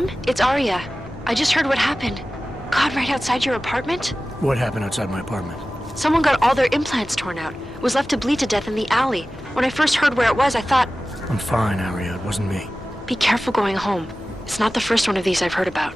Jim, it's Arya. I just heard what happened. God, right outside your apartment? What happened outside my apartment? Someone got all their implants torn out. Was left to bleed to death in the alley. When I first heard where it was, I thought... I'm fine, Arya. It wasn't me. Be careful going home. It's not the first one of these I've heard about.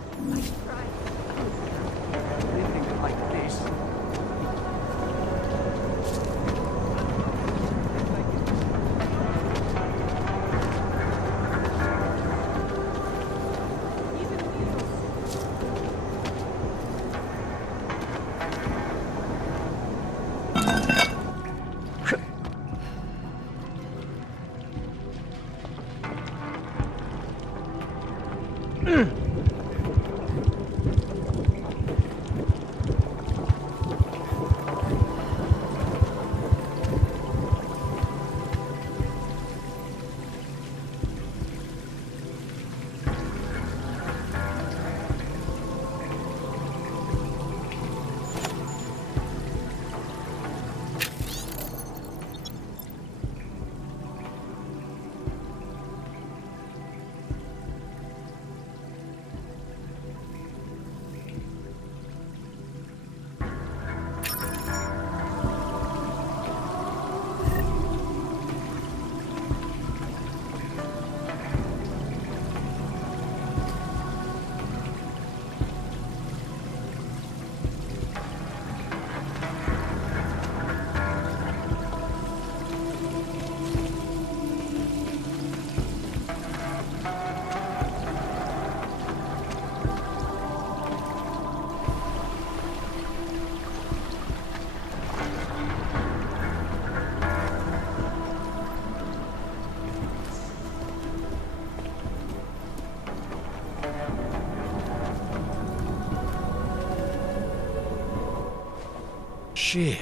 Shit.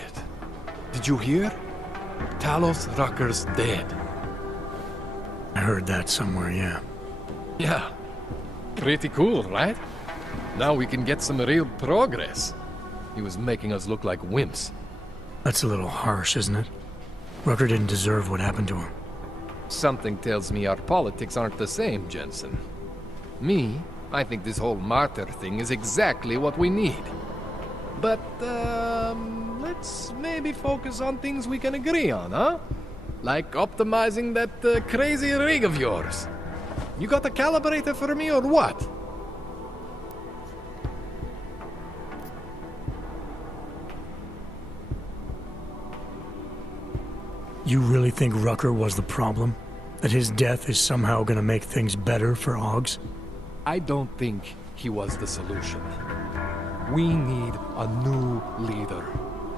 Did you hear? Talos Rucker's dead. I heard that somewhere, yeah. Yeah. Pretty cool, right? Now we can get some real progress. He was making us look like wimps. That's a little harsh, isn't it? Rucker didn't deserve what happened to him. Something tells me our politics aren't the same, Jensen. Me, I think this whole martyr thing is exactly what we need. But, let's maybe focus on things we can agree on, huh? Like optimizing that crazy rig of yours. You got a calibrator for me or what? You really think Rucker was the problem? That his death is somehow gonna make things better for Augs? I don't think he was the solution. We need a new leader.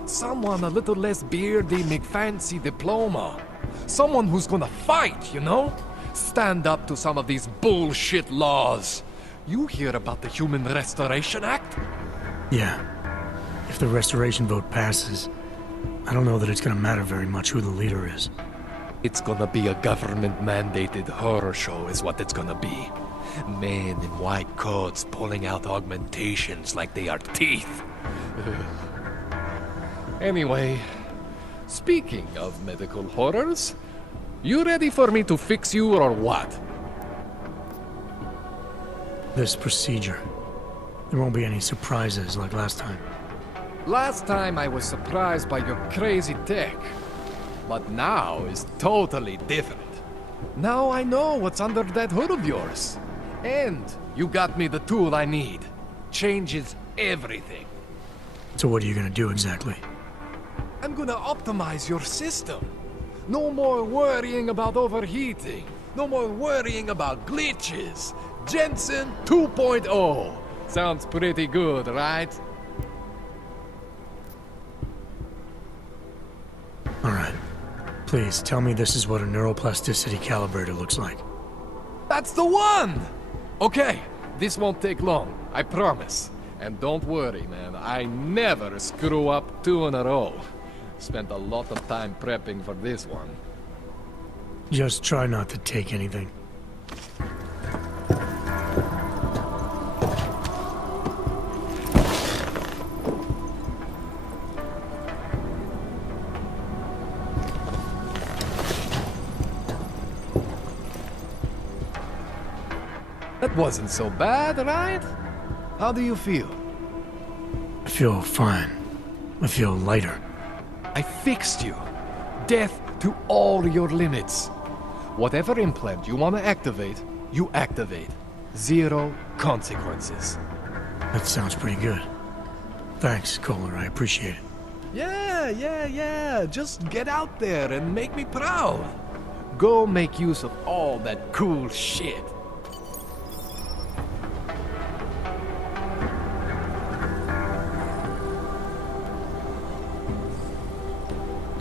Someone a little less beardy, McFancy diploma. Someone who's gonna fight, you know? Stand up to some of these bullshit laws. You hear about the Human Restoration Act? Yeah. If the restoration vote passes, I don't know that it's gonna matter very much who the leader is. It's gonna be a government-mandated horror show is what it's gonna be. Men in white coats pulling out augmentations like they are teeth. Anyway, speaking of medical horrors, you ready for me to fix you or what? This procedure. There won't be any surprises like last time. Last time I was surprised by your crazy tech. But now is totally different. Now I know what's under that hood of yours. And you got me the tool I need. Changes everything. So what are you gonna do exactly? I'm gonna optimize your system. No more worrying about overheating. No more worrying about glitches. Jensen 2.0. Sounds pretty good, right? Alright. Please, tell me this is what a neuroplasticity calibrator looks like. That's the one! Okay, this won't take long, I promise. And don't worry, man, I never screw up 2 in a row. Spent a lot of time prepping for this one. Just try not to take anything. That wasn't so bad, right? How do you feel? I feel fine. I feel lighter. I fixed you. Death to all your limits. Whatever implant you want to activate, you activate. Zero consequences. That sounds pretty good. Thanks, Kohler. I appreciate it. Yeah. Just get out there and make me proud. Go make use of all that cool shit.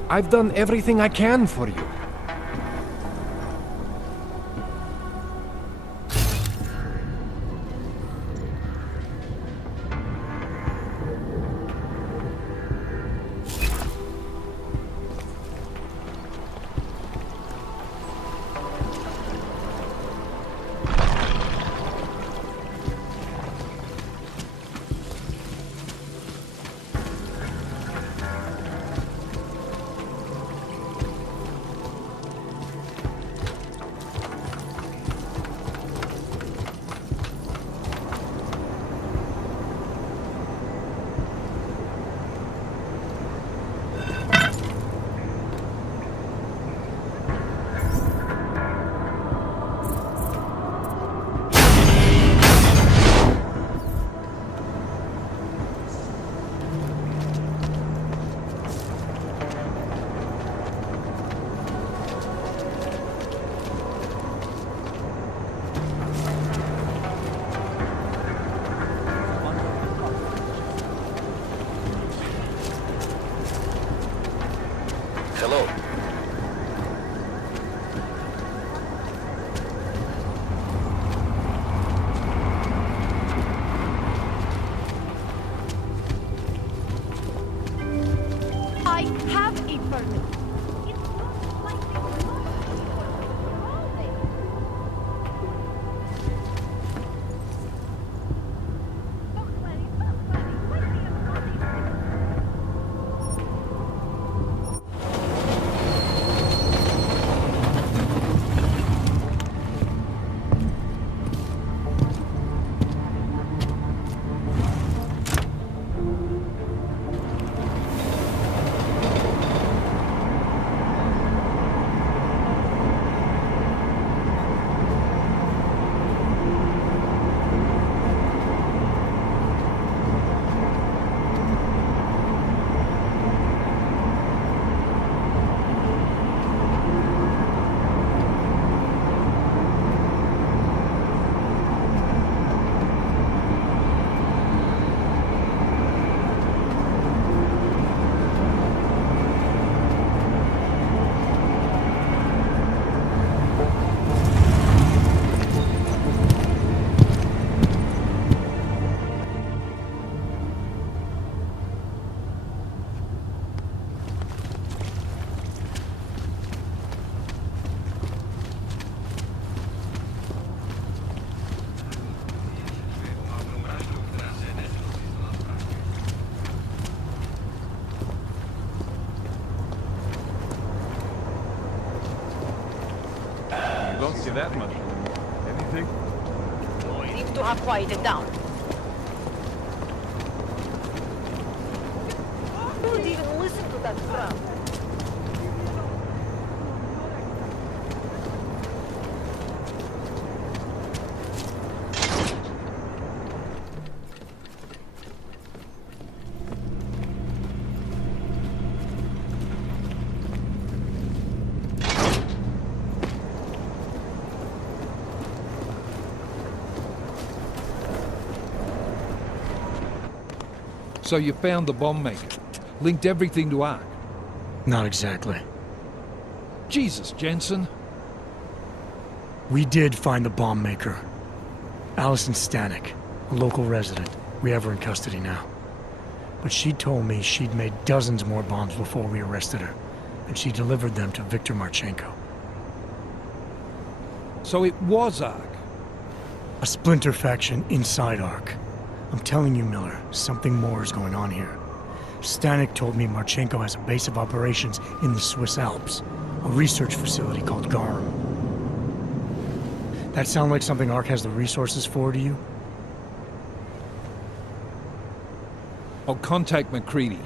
I've done everything I can for you. Hello. I have a permit. It's not like they were not they? Don't see that much. Anything? Seems to have quieted down. Who would even listen to that crap? So you found the bomb maker. Linked everything to Ark. Not exactly. Jesus, Jensen. We did find the bomb maker. Allison Stanek, a local resident. We have her in custody now. But she told me she'd made dozens more bombs before we arrested her, and she delivered them to Viktor Marchenko. So it was Ark. A splinter faction inside Ark. I'm telling you, Miller, something more is going on here. Stanek told me Marchenko has a base of operations in the Swiss Alps, a research facility called Garum. That sound like something Ark has the resources for, to you? I'll contact McCready.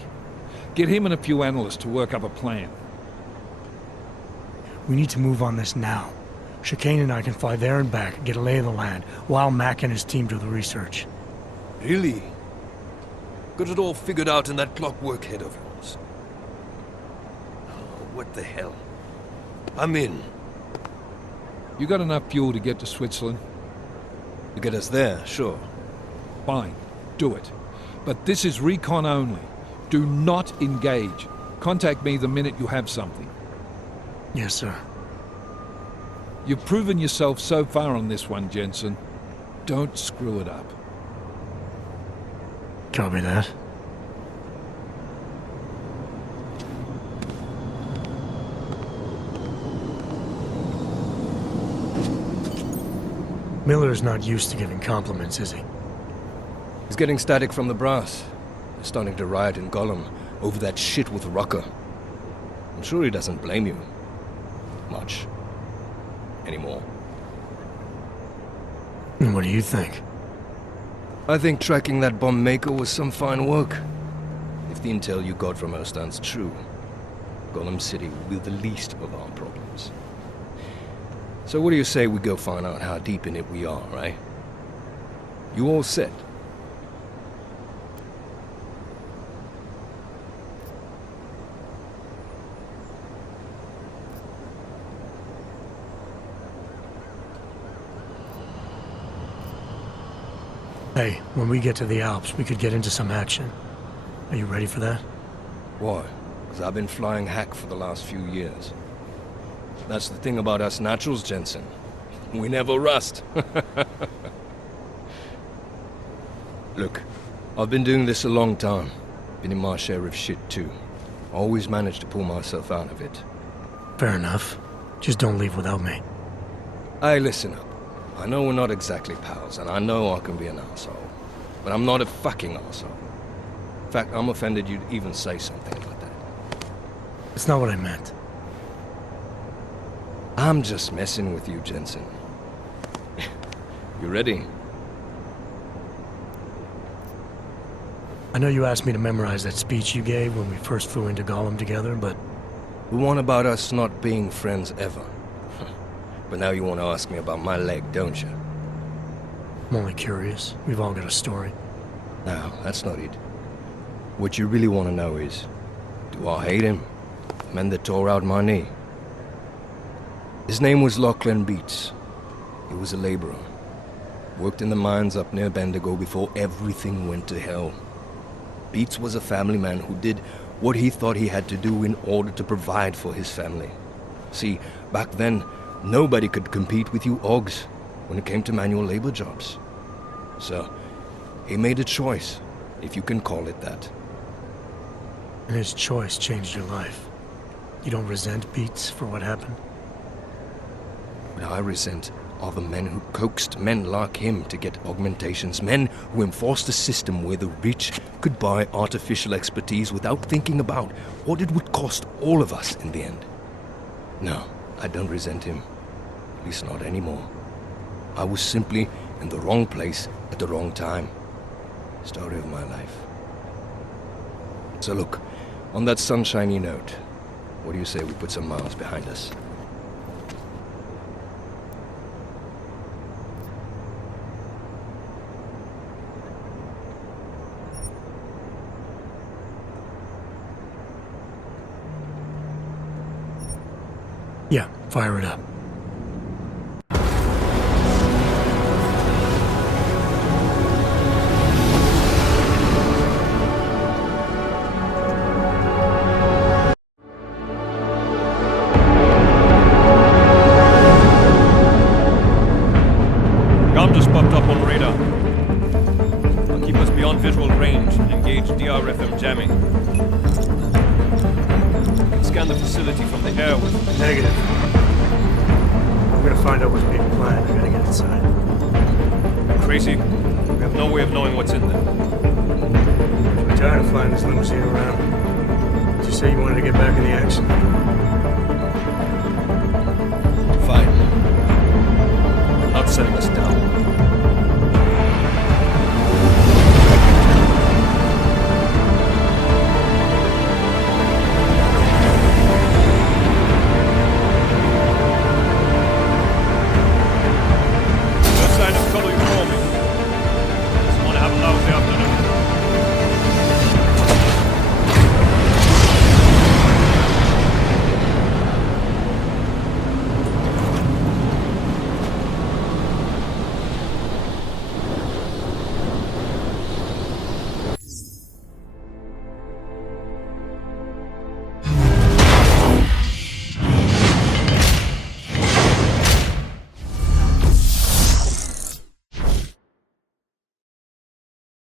Get him and a few analysts to work up a plan. We need to move on this now. Chicane and I can fly there and back, get a lay of the land, while Mac and his team do the research. Really? Got it all figured out in that clockwork head of yours. Oh, what the hell? I'm in. You got enough fuel to get to Switzerland? To get us there, sure. Fine. Do it. But this is recon only. Do not engage. Contact me the minute you have something. Yes, sir. You've proven yourself so far on this one, Jensen. Don't screw it up. Copy that. Miller's not used to giving compliments, is he? He's getting static from the brass. They're starting to riot in Gollum over that shit with Rucker. I'm sure he doesn't blame you. Much. Anymore. And what do you think? I think tracking that bomb maker was some fine work. If the intel you got from her stands true, Gollum City will be the least of our problems. So what do you say we go find out how deep in it we are, right? You all set? Hey, when we get to the Alps, we could get into some action. Are you ready for that? Why? Because I've been flying hack for the last few years. That's the thing about us naturals, Jensen. We never rust. Look, I've been doing this a long time. Been in my share of shit too. Always managed to pull myself out of it. Fair enough. Just don't leave without me. Hey, listen up. I know we're not exactly pals, and I know I can be an asshole. But I'm not a fucking asshole. In fact, I'm offended you'd even say something like that. It's not what I meant. I'm just messing with you, Jensen. You ready? I know you asked me to memorize that speech you gave when we first flew into Gollum together, but... The one about us not being friends ever. But now you want to ask me about my leg, don't you? I'm only curious. We've all got a story. No, that's not it. What you really want to know is, do I hate him? The man that tore out my knee. His name was Lachlan Beats. He was a laborer. Worked in the mines up near Bendigo before everything went to hell. Beats was a family man who did what he thought he had to do in order to provide for his family. See, back then, nobody could compete with you Ogs when it came to manual labor jobs. So, he made a choice, if you can call it that. And his choice changed your life. You don't resent Beats for what happened? What I resent are the men who coaxed men like him to get augmentations, men who enforced a system where the rich could buy artificial expertise without thinking about what it would cost all of us in the end. No, I don't resent him. At least not anymore. I was simply in the wrong place at the wrong time. Story of my life. So look, on that sunshiny note, what do you say we put some miles behind us? Yeah, fire it up. Gum just popped up on radar. I'll keep us beyond visual range and engage DRFM jamming. You can scan the facility from the air with... Negative. I'm gonna find out what's being planned. I gotta get inside. Crazy. We have no way of knowing what's in there. I'm tired of flying this limousine around. Did you say you wanted to get back in the action? Fine. Not not setting us down.